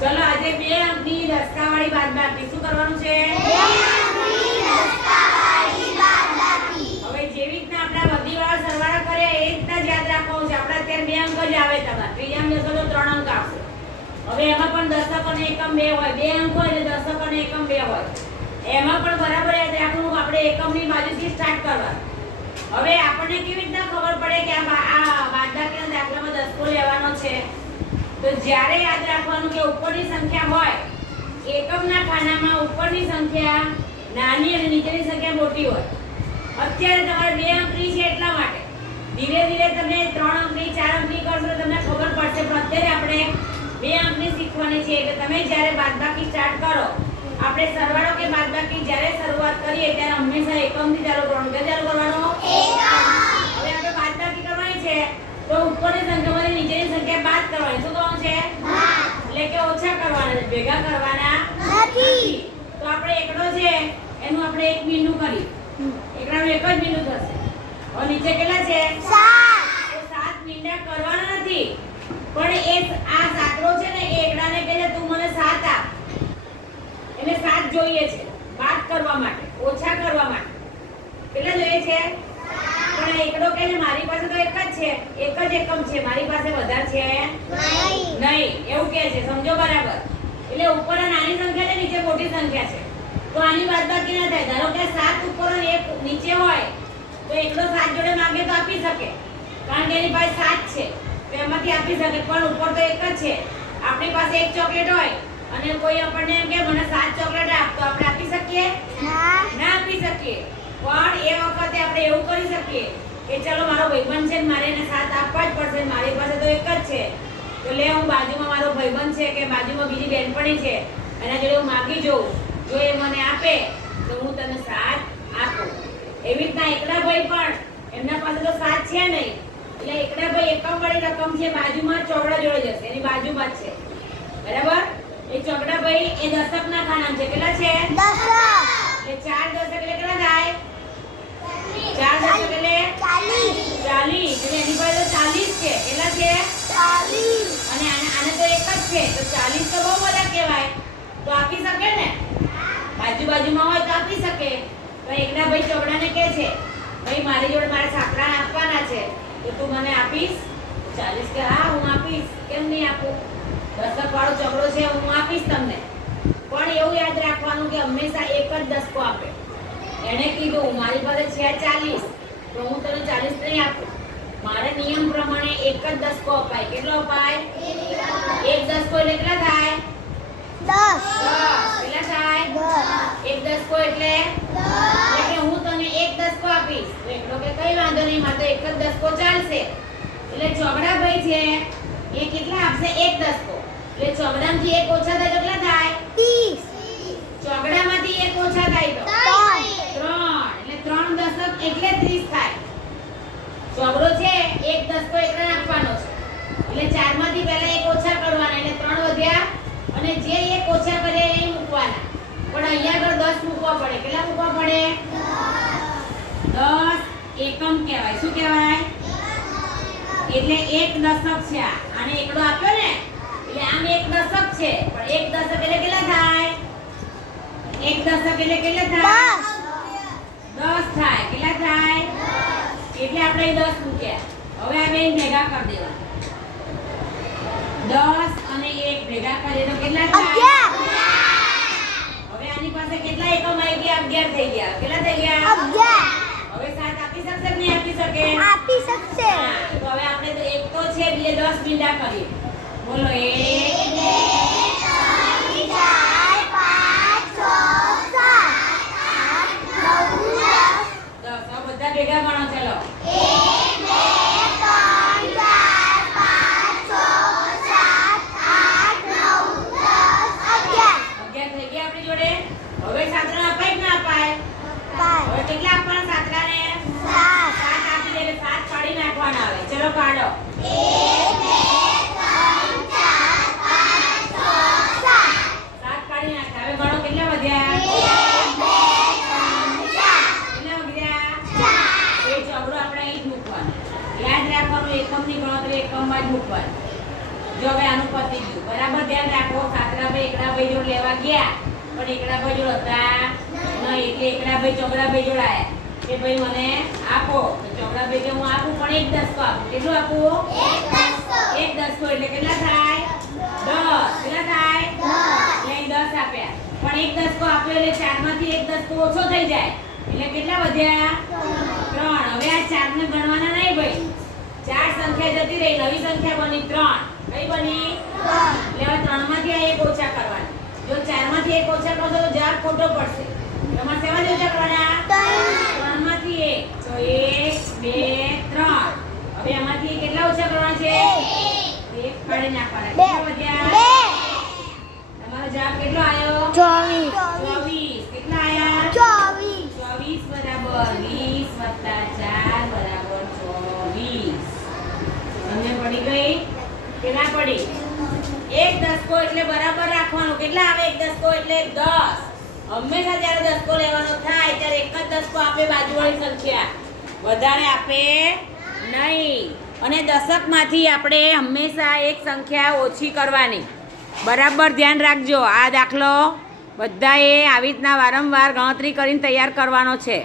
ચલો આજે 2 અંકની દસકાવાળી બાદબાકી શું કરવાનું છે? હવે જેવી રીતના આપણા બધી વાળા સરવાળા કર્યા એ રીતના જ યાદ રાખવાનું છે. આપણા અત્યારે 2 અંક જ આવે તમારા. ત્રીજામાં જશો તો 3 અંક આવશે. હવે એમાં પણ દશક અને એકમ 2 હોય. 2 અંક હોય એટલે દશક અને એકમ 2 હોય. એમાં પણ બરાબર યાદ રાખવાનું. આપણે એકમની બાજુથી સ્ટાર્ટ કરવાનું. હવે આપણને કેવી રીતના ખબર પડે કે આ બાદબાકીના દાખલામાં દસકો લેવાનો છે? તો જ્યારે યાદ રાખવાનું કે ઉપરની સંખ્યા હોય એકમના ખાનામાં ઉપરની સંખ્યા નાની અને નીચેની સંખ્યા મોટી હોય. અત્યારે તમારે 2 અંકની છે એટલા માટે ધીરે ધીરે તમે 3 અંકની 4 અંકની કરશો તમને ખબર પડશે. પણ અત્યારે આપણે 2 અંકની શીખવાની છે એટલે તમે જ્યારે બાદબાકી સ્ટાર્ટ કરો, આપણે સરવાળો કે બાદબાકી જ્યારે શરૂઆત કરીએ ત્યારે હંમેશા એકમથી ચાલુ કરવાનું. કે ચાલુ કરવાનો એકમ. હવે આપણે બાદબાકી કરવાની છે તો ઉપરની સંખ્યામાંથી નીચેની સંખ્યા બાદ કરવાની. શું કરવાનું છે? એટલે કે ઓછા કરવાના છે, ભેગા કરવાના નથી. તો આપણે એકડો છે એનું આપણે 1 બિંદુ કરી. એકડાનું એક જ બિંદુ થશે. હવે નીચે કેટલા છે? 7. તો 7 મીંડા કરવાના નથી. પણ એ આ સાકડો છે ને એ એકડાને કહે છે તું મને 7 આપ. એને 7 જોઈએ છે બાદ કરવા માટે, ઓછા કરવા માટે. કેટલા જોઈએ છે? પણ એકડો કહે છે મારી પાસે તો એક જ છે, એક જ એકમ છે, મારી પાસે વધારે છે નહીં, એવું કહે છે. સમજો બરાબર? એટલે ઉપર નાની સંખ્યા છે, નીચે મોટી સંખ્યા છે. તો આની બાદબાકી ના થાય. ધારો કે 7 ઉપર અને 1 નીચે હોય તો એકડો 7 જોડે માંગે તો આપી શકે, કારણ કે એની પાસે 7 છે તો એમાંથી આપી શકે. પણ ઉપર તો એક જ છે. આપણી પાસે એક ચોકલેટ હોય અને કોઈ આપણને એમ કે મને 7 ચોકલેટ આપ, તો આપણે આપી શકીએ? ના આપી શકીએ. પણ એ વખતે આપણે એવું કરી શકીએ કે ચલો મારો ભાઈબંધ છે, મારે એને 7 આપવા જ પડશે, મારી પાસે તો એક જ છે, તો લે હું બાજુમાં મારો ભાઈબંધ છે કે બાજુમાં બીજી બેનપણી છે એના જોડે હું માગી જોઉં, જો એ મને આપે તો હું તને 7 આપું. એવી રીતના એકડા ભાઈ પણ એમના પાસે તો 7 છે નહીં એટલે એકડા ભાઈ એકમ વાળી રકમ છે બાજુમાં ચોકડા જોડે જશે, એની બાજુમાં જ છે. બરાબર? એ ચોકડા ભાઈ એ દશકના ખાના છે. કેટલા છે? દશક. એટલે 4 દશક એટલે કેટલા થાય? 4 દશક એટલે 40. એટલે એની પાસે 40 છે. કેટલા છે? 40. અને આને તો એક જ છે તો 40 તો બહુ બધા કહેવાય. તો આપી શકે ને? બાજુમાં હોય તો આપી શકે. તો એકડા ભાઈ ચોકડાને કહે છે ભાઈ મારી જોડે મારા સાકરાને આપવાના છે તો તું મને આપીશ? 40 કે હા હું આપીશ, કેમ નહીં આપું, દશક વાળો ચોકડો છે હું આપીશ તમને. પણ એવું યાદ રાખવાનું કે હંમેશા એક જ દસકો આપે. એને કીધું મારી પાસે છે 40 તો હું તને 40 નહીં આપું. મારા નિયમ પ્રમાણે એક જ દસકો અપાય. કેટલો અપાય? એક દસકો એટલે કેટલા થાય? 10. કેટલા થાય? 10. એક દસકો એટલે કે હું તને એક દસકો આપીશ. તો એટલો કે કઈ વાંધો નહીં, મારે તો એક જ દસકો ચાલશે. એટલે ચોકડા ભાઈ છે એ કેટલા આપશે? એક દસકો. એટલે ચોકડામાંથી એક ઓછા થાય તો કેટલા થાય? 30. ચોકડામાંથી એક ઓછા થાય તો 3. એટલે 3 દશક એટલે 30 થાય. ચોકડો છે એક દસકો એકડા નાખવાનો છે એટલે 4 માંથી પહેલા એક ઓછા કરવાના એટલે 3 વધ્યા અને જે એક ઓછા કરે એ મૂકવાના. પણ અહીંયા આગળ 10 મૂકવા પડે. કેટલા મૂકવા પડે? 10 એકમ કહેવાય. શું કહેવાય? એટલે એક દશક છે. આને એકડો આપ્યો ને એટલે આમ એક દશક છે. પણ એક દશક એટલે કેટલા થાય? એક દશક એટલે કેટલા થાય? 10 થાય. કેટલા થાય? એટલે આપણે 10 મૂક્યા. હવે આ બે ભેગા કરી દેવા. 10 અને 1 ભેગા કરીએ તો કેટલા થાય? 11. હવે આની પાસે કેટલા એકમ આવી ગયા? 11 થઈ ગયા. કેટલા થઈ ગયા? 11. હવે 7 આપી શકશે કે નહીં આપી શકે? આપી શકશે. તો હવે આપણે તો એક તો છે એટલે 10 મીંડા કરીએ. બોલો 1 2 3 4 5 6 7 8 9 10. બધા ભેગા ગણો. ચલો 1 2 3 4 5 6 7 8 9 10 11 થઈ ગયા આપણી જોડે. હવે સાતડા અપાય કે ના અપાય? હવે કેટલા આપવાના સાતડાને? 7 આપી દે એટલે 7 કાઢી નાખવાના. આવે ચલો કાઢો. 1 2 3 4 5 પતી ગયું. બરાબર ધ્યાન રાખો. સાતરાભાઈ એકડાભાઈ જોડે લેવા ગયા પણ એકડાભાઈ જોડે હતા નહીં એટલે એકડાભાઈ ચોગડાભાઈ જોડે આયા કે ભાઈ મને આપો. તો ચોગડાભાઈ કે હું આપું પણ એક દસકો આપું. કેટલું આપું? એક દસકો એટલે કેટલા થાય? 10. કેટલા થાય? 10. એટલે 10 આપ્યા. પણ એક દસકો આપ્યો એટલે 4 માંથી એક દસકો ઓછો થઈ જાય એટલે કેટલા વધ્યા? 3. હવે આ 4 ને ગણવાના નહીં ભાઈ. 4 સંખ્યા જતી રહી, નવી સંખ્યા બની 3. કઈ બની? 3. એટલે હવે 3 માંથી આ એક ઓછા કરવાના. જો 4 માંથી એક ઓછા કરશો તો જવાબ ખોટો પડશે. તમારે શેમાંથી ઓછા કરવાના? 3 માંથી 1. તો 1 2 3. હવે આમાંથી કેટલા ઓછા કરવાના છે? 1 કાઢી નાખવાના. કેટલા વધ્યા? તમારો જવાબ કેટલો આવ્યો? 24. કેટલા આયા? 24 બરાબર 20 વત્તા 4 બરાબર 24. તમને પડી ગઈ કે ના પડી? એક દસકો એટલે બરાબર રાખવાનો. કેટલા આવે એક દસકો એટલે? 10. હંમેશા જ્યારે દસકો લેવાનો થાય ત્યારે એક જ દસકો આપે બાજુવાળી સંખ્યા, વધારે આપે નહીં. અને દશકમાંથી આપણે હંમેશા એક સંખ્યા ઓછી કરવાની. બરાબર ધ્યાન રાખજો. આ દાખલો બધાએ આવી રીતના વારંવાર ગણતરી કરીને તૈયાર કરવાનો છે.